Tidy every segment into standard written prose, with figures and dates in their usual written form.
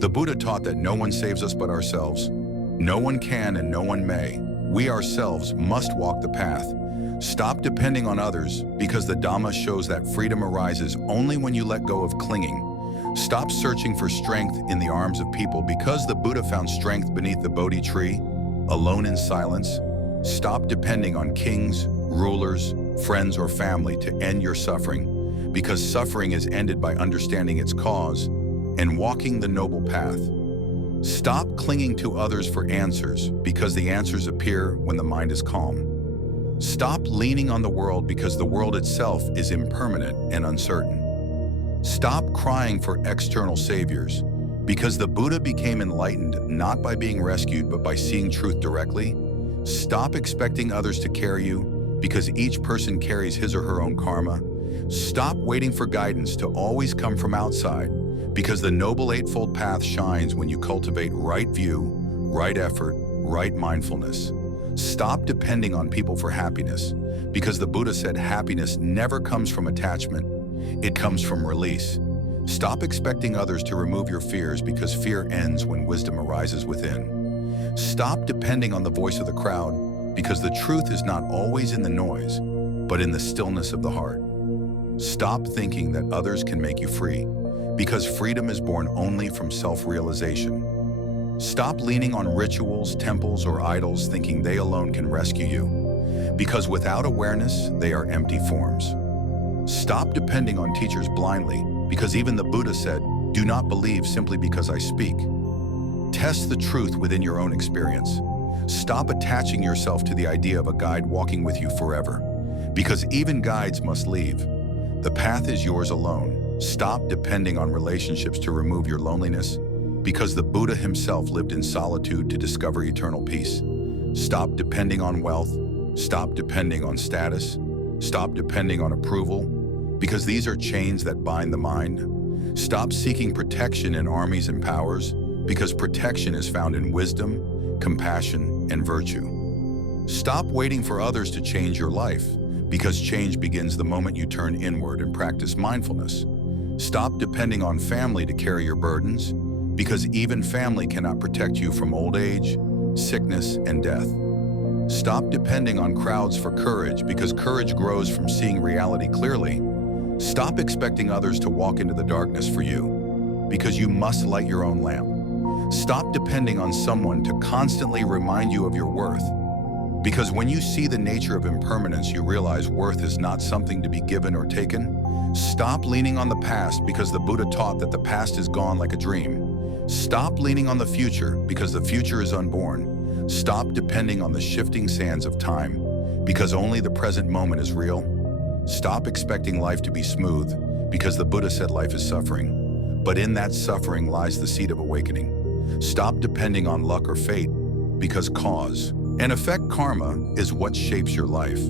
The Buddha taught that no one saves us but ourselves. No one can and no one may. We ourselves must walk the path. Stop depending on others because the Dhamma shows that freedom arises only when you let go of clinging. Stop searching for strength in the arms of people because the Buddha found strength beneath the Bodhi tree, alone in silence. Stop depending on kings, rulers, friends, or family to end your suffering because suffering is ended by understanding its cause and walking the noble path. Stop clinging to others for answers because the answers appear when the mind is calm. Stop leaning on the world because the world itself is impermanent and uncertain. Stop crying for external saviors because the Buddha became enlightened not by being rescued but by seeing truth directly. Stop expecting others to carry you because each person carries his or her own karma. Stop waiting for guidance to always come from outside because the Noble Eightfold Path shines when you cultivate right view, right effort, right mindfulness. Stop depending on people for happiness because the Buddha said happiness never comes from attachment, it comes from release. Stop expecting others to remove your fears because fear ends when wisdom arises within. Stop depending on the voice of the crowd because the truth is not always in the noise, but in the stillness of the heart. Stop thinking that others can make you free because freedom is born only from self-realization. Stop leaning on rituals, temples, or idols thinking they alone can rescue you because without awareness, they are empty forms. Stop depending on teachers blindly because even the Buddha said, "Do not believe simply because I speak." Test the truth within your own experience. Stop attaching yourself to the idea of a guide walking with you forever because even guides must leave. The path is yours alone. Stop depending on relationships to remove your loneliness because the Buddha himself lived in solitude to discover eternal peace. Stop depending on wealth. Stop depending on status. Stop depending on approval because these are chains that bind the mind. Stop seeking protection in armies and powers because protection is found in wisdom, compassion, and virtue. Stop waiting for others to change your life because change begins the moment you turn inward and practice mindfulness. Stop depending on family to carry your burdens because even family cannot protect you from old age, sickness, and death. Stop depending on crowds for courage because courage grows from seeing reality clearly. Stop expecting others to walk into the darkness for you because you must light your own lamp. Stop depending on someone to constantly remind you of your worth because when you see the nature of impermanence, you realize worth is not something to be given or taken. Stop leaning on the past because the Buddha taught that the past is gone like a dream. Stop leaning on the future because the future is unborn. Stop depending on the shifting sands of time because only the present moment is real. Stop expecting life to be smooth because the Buddha said life is suffering, but in that suffering lies the seed of awakening. Stop depending on luck or fate because cause and effect karma is what shapes your life.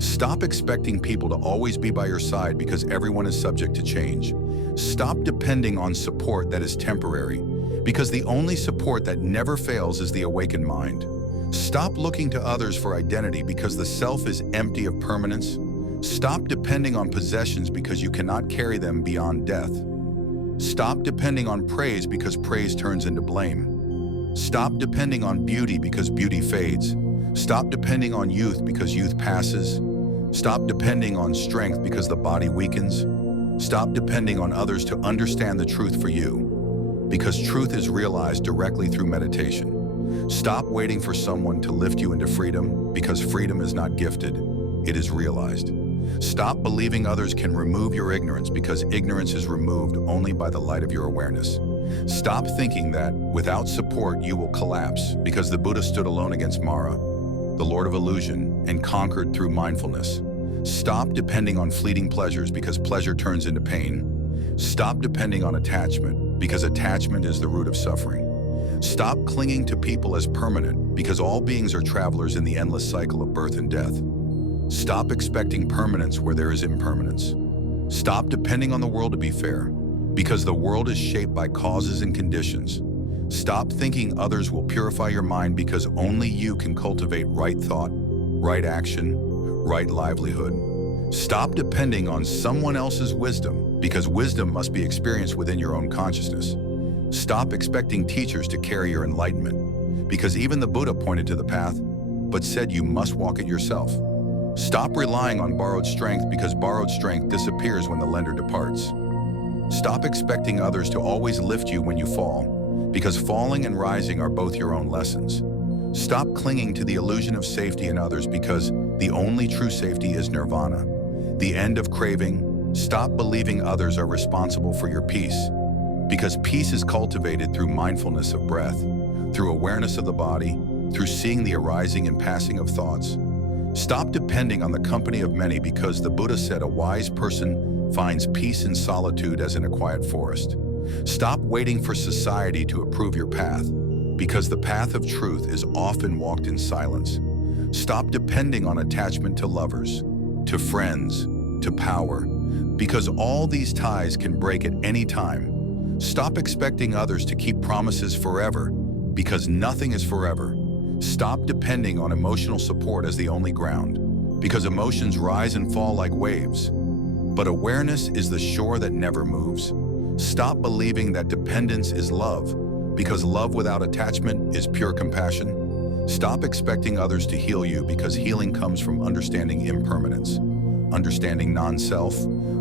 Stop expecting people to always be by your side because everyone is subject to change. Stop depending on support that is temporary because the only support that never fails is the awakened mind. Stop looking to others for identity because the self is empty of permanence. Stop depending on possessions because you cannot carry them beyond death. Stop depending on praise because praise turns into blame. Stop depending on beauty because beauty fades. Stop depending on youth because youth passes. Stop depending on strength because the body weakens. Stop depending on others to understand the truth for you because truth is realized directly through meditation. Stop waiting for someone to lift you into freedom because freedom is not gifted, it is realized. Stop believing others can remove your ignorance because ignorance is removed only by the light of your awareness. Stop thinking that without support you will collapse because the Buddha stood alone against Mara, the Lord of Illusion, and conquered through mindfulness. Stop depending on fleeting pleasures because pleasure turns into pain. Stop depending on attachment because attachment is the root of suffering. Stop clinging to people as permanent because all beings are travelers in the endless cycle of birth and death. Stop expecting permanence where there is impermanence. Stop depending on the world to be fair because the world is shaped by causes and conditions. Stop thinking others will purify your mind because only you can cultivate right thought, right action, right livelihood. Stop depending on someone else's wisdom because wisdom must be experienced within your own consciousness. Stop expecting teachers to carry your enlightenment, because even the Buddha pointed to the path, but said you must walk it yourself. Stop relying on borrowed strength, because borrowed strength disappears when the lender departs. Stop expecting others to always lift you when you fall, because falling and rising are both your own lessons. Stop clinging to the illusion of safety in others, because the only true safety is nirvana, the end of craving. Stop believing others are responsible for your peace, because peace is cultivated through mindfulness of breath, through awareness of the body, through seeing the arising and passing of thoughts. Stop depending on the company of many, because the Buddha said a wise person finds peace in solitude as in a quiet forest. Stop waiting for society to approve your path, because the path of truth is often walked in silence. Stop depending on attachment to lovers, to friends, to power, because all these ties can break at any time. Stop expecting others to keep promises forever, because nothing is forever. Stop depending on emotional support as the only ground, because emotions rise and fall like waves. But awareness is the shore that never moves. Stop believing that dependence is love, because love without attachment is pure compassion. Stop expecting others to heal you, because healing comes from understanding impermanence, understanding non-self,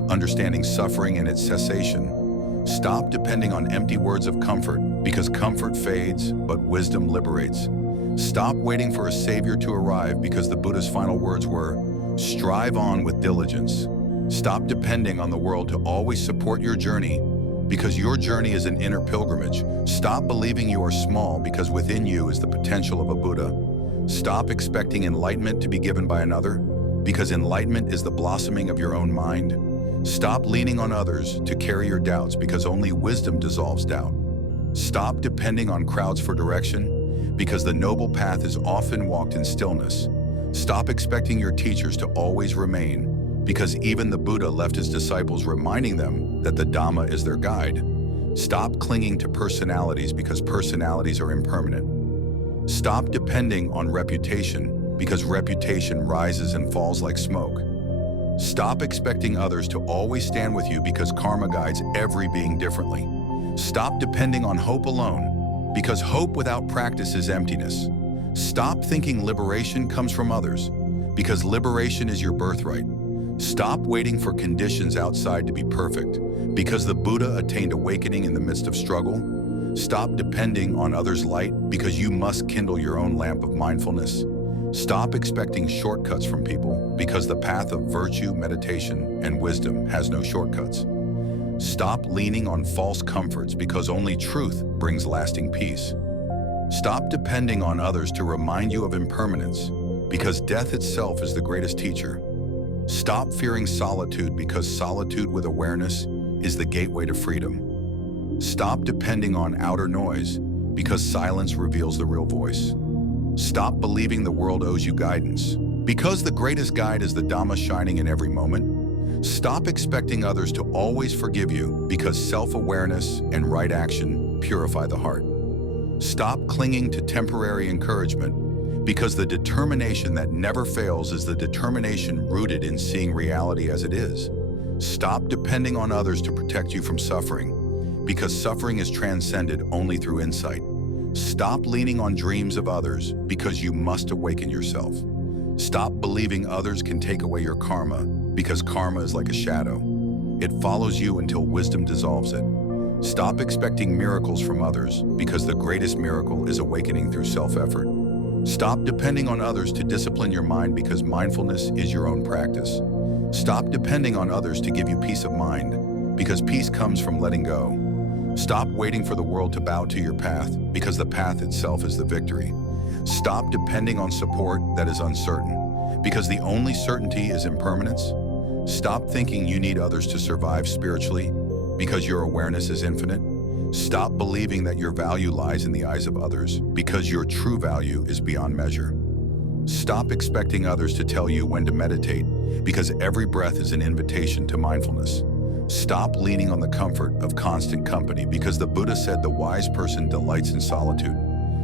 understanding suffering and its cessation. Stop depending on empty words of comfort, because comfort fades, but wisdom liberates. Stop waiting for a savior to arrive, because the Buddha's final words were, "Strive on with diligence." Stop depending on the world to always support your journey, because your journey is an inner pilgrimage. Stop believing you are small, because within you is the potential of a Buddha. Stop expecting enlightenment to be given by another, because enlightenment is the blossoming of your own mind. Stop leaning on others to carry your doubts, because only wisdom dissolves doubt. Stop depending on crowds for direction, because the noble path is often walked in stillness. Stop expecting your teachers to always remain, because even the Buddha left his disciples reminding them that the Dhamma is their guide. Stop clinging to personalities, because personalities are impermanent. Stop depending on reputation, because reputation rises and falls like smoke. Stop expecting others to always stand with you, because karma guides every being differently. Stop depending on hope alone, because hope without practice is emptiness. Stop thinking liberation comes from others, because liberation is your birthright. Stop waiting for conditions outside to be perfect, because the Buddha attained awakening in the midst of struggle. Stop depending on others' light, because you must kindle your own lamp of mindfulness. Stop expecting shortcuts from people, because the path of virtue, meditation, and wisdom has no shortcuts. Stop leaning on false comforts, because only truth brings lasting peace. Stop depending on others to remind you of impermanence, because death itself is the greatest teacher. Stop fearing solitude, because solitude with awareness is the gateway to freedom. Stop depending on outer noise, because silence reveals the real voice. Stop believing the world owes you guidance, because the greatest guide is the Dhamma shining in every moment. Stop expecting others to always forgive you, because self-awareness and right action purify the heart. Stop clinging to temporary encouragement, because the determination that never fails is the determination rooted in seeing reality as it is. Stop depending on others to protect you from suffering, because suffering is transcended only through insight. Stop leaning on dreams of others, because you must awaken yourself. Stop believing others can take away your karma, because karma is like a shadow. It follows you until wisdom dissolves it. Stop expecting miracles from others, because the greatest miracle is awakening through self-effort. Stop depending on others to discipline your mind, because mindfulness is your own practice. Stop depending on others to give you peace of mind, because peace comes from letting go. Stop waiting for the world to bow to your path, because the path itself is the victory. Stop depending on support that is uncertain, because the only certainty is impermanence. Stop thinking you need others to survive spiritually, because your awareness is infinite. Stop believing that your value lies in the eyes of others, because your true value is beyond measure. Stop expecting others to tell you when to meditate, because every breath is an invitation to mindfulness. Stop leaning on the comfort of constant company, because the Buddha said the wise person delights in solitude.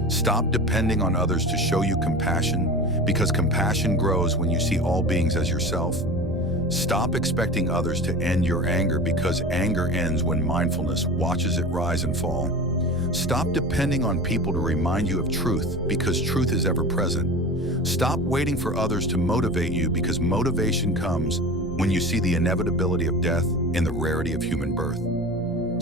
Stop depending on others to show you compassion, because compassion grows when you see all beings as yourself. Stop expecting others to end your anger, because anger ends when mindfulness watches it rise and fall. Stop depending on people to remind you of truth because truth is ever present. Stop waiting for others to motivate you because motivation comes when you see the inevitability of death and the rarity of human birth.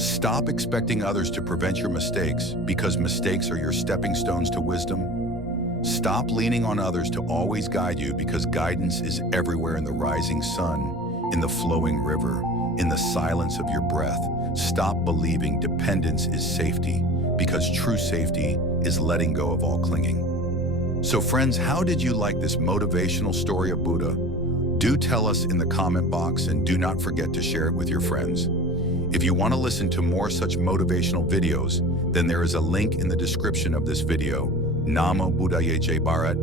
Stop expecting others to prevent your mistakes because mistakes are your stepping stones to wisdom. Stop leaning on others to always guide you because guidance is everywhere in the rising sun, in the flowing river, in the silence of your breath. Stop believing dependence is safety because true safety is letting go of all clinging. So friends, how did you like this motivational story of Buddha? Do tell us in the comment box and do not forget to share it with your friends. If you want to listen to more such motivational videos, then there is a link in the description of this video. Namo Buddhaya Jai Bharat.